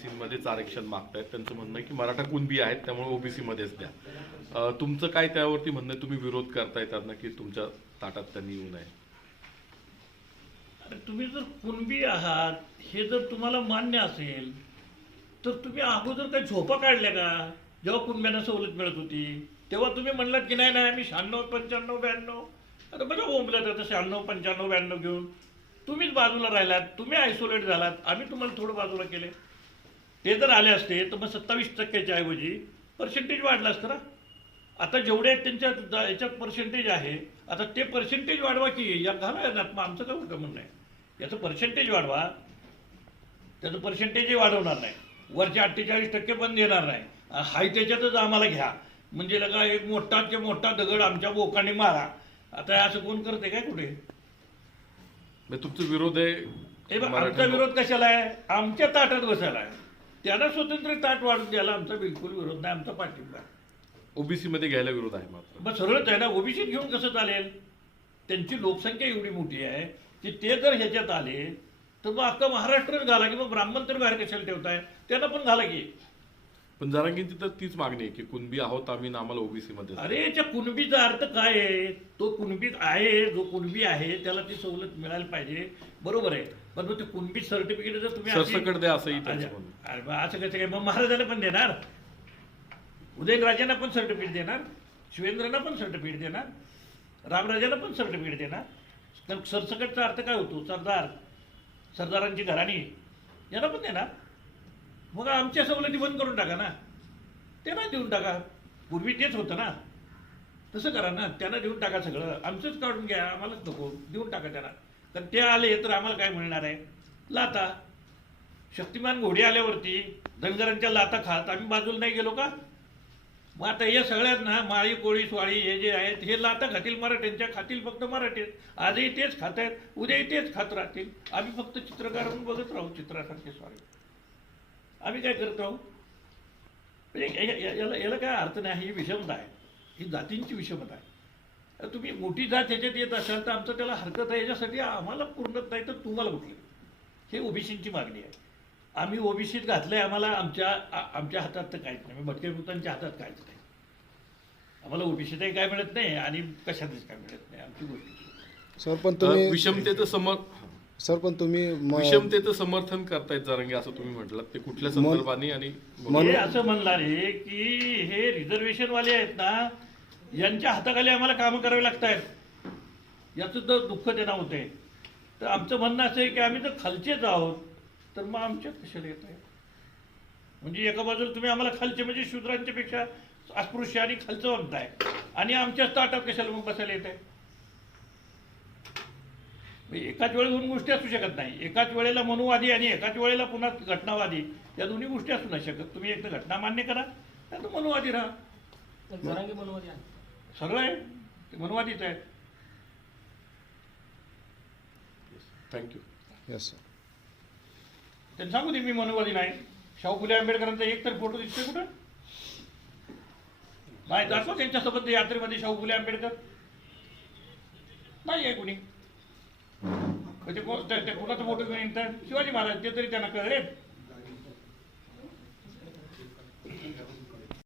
ओबीसीमध्येच आरक्षण मागतायत. त्यांचं म्हणणं आहे की मराठा कुणबी आहेत त्यामुळे ओबीसीमध्येच द्या. तुमचं काय त्यावरती म्हणणं आहे? तुम्ही विरोध करताय त्यांना की तुमच्या ताटात त्यांनी येऊ नये? तुम्ही जर कुणबी आहात हे जर तुम्हाला मान्य असेल तर तुम्ही अगोदर काही झोपा काढल्या का? जेव्हा कुणब्यांना सवलत मिळत होती तेव्हा तुम्ही म्हणलात की नाही नाही आम्ही शहाण्णव पंच्याण्णव ब्याण्णव. अरे बघा ओंबलं तर शहाण्णव पंच्याण्णव ब्याण्णव घेऊन. तुम्हीच बाजूला राहिलात तुम्ही आयसोलेट झालात आम्ही तुम्हाला थोडं बाजूला केले ते जर आले असते तर मग सत्तावीस टक्क्याच्या ऐवजी पर्सेंटेज वाढलं असतं ना. आता जेवढे त्यांच्या याच्यात पर्सेंटेज आहे आता ते पर्सेंटेज वाढवा की या घाला मग आमचं काय उलटं म्हणणं आहे याचं पर्सेंटेज वाढवा. त्याचं पर्सेंटेजही वाढवणार नाही. वरचे अठ्ठेचाळीस टक्के पण देणार नाही. हाय त्याच्यातच आम्हाला घ्या. म्हणजे लगा एक मोठा ते मोठा दगड आमच्या बोकाने मारा. आता असं कोण करते काय कुठे? तुमचा विरोध आहे हे आमचा विरोध कशाला आहे? आमच्या ताटात बसायला आहे. त्यांना स्वतंत्र ताट वाढून द्यायला आमचा बिलकुल विरोध नाही आमचा पाठिंबा. ओबीसी मध्ये घ्यायला विरोध आहे मात्र. मग सरळच आहे ना ओबीसीत घेऊन कसं चालेल? त्यांची लोकसंख्या एवढी मोठी आहे की ते जर ह्याच्यात आले तर मग अख्खा महाराष्ट्रच घाला की मग ब्राह्मण तर बाहेर कशाला ठेवताय? त्यांना पण घाला की. पण जरांगींची तर तीच मागणी आहे की कुणबी आहोत आम्ही आम्हाला ओबीसी मध्ये. अरे याच्या कुणबीचा अर्थ काय आहे? तो कुणबीत आहे जो कुणबी आहे त्याला ती सवलत मिळायला पाहिजे. बरोबर आहे. पण मग ते कुणबी सर्टिफिकेट जर तुम्ही सरसकट द्या असंही त्यांचं अरे बा, असं कसं काय? मग महाराजांना पण देणार? उदयनराजांना पण सर्टिफिकेट देणार? शिवेंद्रांना पण सर्टिफिकेट देणार? रामराजांना पण सर्टिफिकेट देणार? तर सरसकटचा अर्थ काय होतो? सरदार सरदारांची घराणी यांना पण देणार? मग आमच्या सवलती बंद करून टाका ना. त्यांना देऊन टाका. पूर्वी तेच होतं ना. तसं करा ना. त्यांना देऊन टाका सगळं. आमचंच काढून घ्या. आम्हालाच नको. देऊन टाका त्यांना. तर ते आले तर आम्हाला काय मिळणार आहे? लाता शक्तिमान घोडे आल्यावरती धनगरांच्या लाता खात आम्ही बाजूला नाही गेलो का? मग आता या सगळ्यात ना माळी कोळी स्वाळी हे जे आहेत हे लाता खातील मराठ्यांच्या खातील फक्त मराठी. आजही तेच खात आहेत. उद्याही तेच खात राहतील. आम्ही फक्त चित्रकार म्हणून बघत राहू चित्रासारखे स्वारी आम्ही काय करत? म्हणजे या- या- याला याला काय अर्थ नाही ही विषमता आहे. ही जातींची विषमता आहे. तुम्ही मोठी जात ह्याच्यात येत असाल तर आमचं त्याला हरकत आहे. याच्यासाठी आम्हाला पूर्णत नाही तर तुम्हाला कुठली? हे ओबीसीची मागणी आहे. आम्ही ओबीसीत घातलंय आम्हाला आमच्या आमच्या हातात तर काहीच नाही. भटके वृत्तांच्या हातात काहीच नाही. आम्हाला ओबीसीतही काय मिळत नाही आणि कशातच काय मिळत नाही. आमची गोष्ट सर पण विषमतेचं समर सर पण तुम्ही म- विषमतेचं समर्थन करतायत जरांगे असं तुम्ही म्हटलं ते कुठल्या संदर्भाने आणि हे असं म्हणणारे की हे रिझर्वेशन वाले आहेत ना यांच्या हाताखाली आम्हाला कामं करावी लागत आहेत याचं तर दुःख त्यांना होते तर आमचं म्हणणं असं आहे की आम्ही जर खालचेच आहोत तर मग आमच्यात कशाला येत आहे? म्हणजे एका बाजूला तुम्ही आम्हाला खालचे म्हणजे शूद्रांच्या पेक्षा अस्पृश्य आणि खालचं म्हणताय. आणि आमच्या ताटात कशाला मग बसायला येत आहे म्हणजे एकाच वेळी दोन गोष्टी असू शकत नाही. एकाच वेळेला मनुवादी आणि एकाच वेळेला पुन्हा घटनावादी या दोन्ही गोष्टी असू नाही शकत. तुम्ही एक तर घटना मान्य करा तर मनुवादी राहा. जरांगे मनोवादी आहे. सरळ आहे. ते मनुवादीच आहे थँक्यू येस सर त्यांनी सांगू दे मी मनुवादी नाही. शाहू फुले आंबेडकरांचा एक तर फोटो दिसतोय कुठं? नाही दाखव त्यांच्यासोबत यात्रेमध्ये शाहू फुले आंबेडकर. नाही आहे कुणी. म्हणजे कोणाचं त्या- त्या फोटो घेऊन येतात शिवाजी महाराज ते तरी त्यांना कळेल.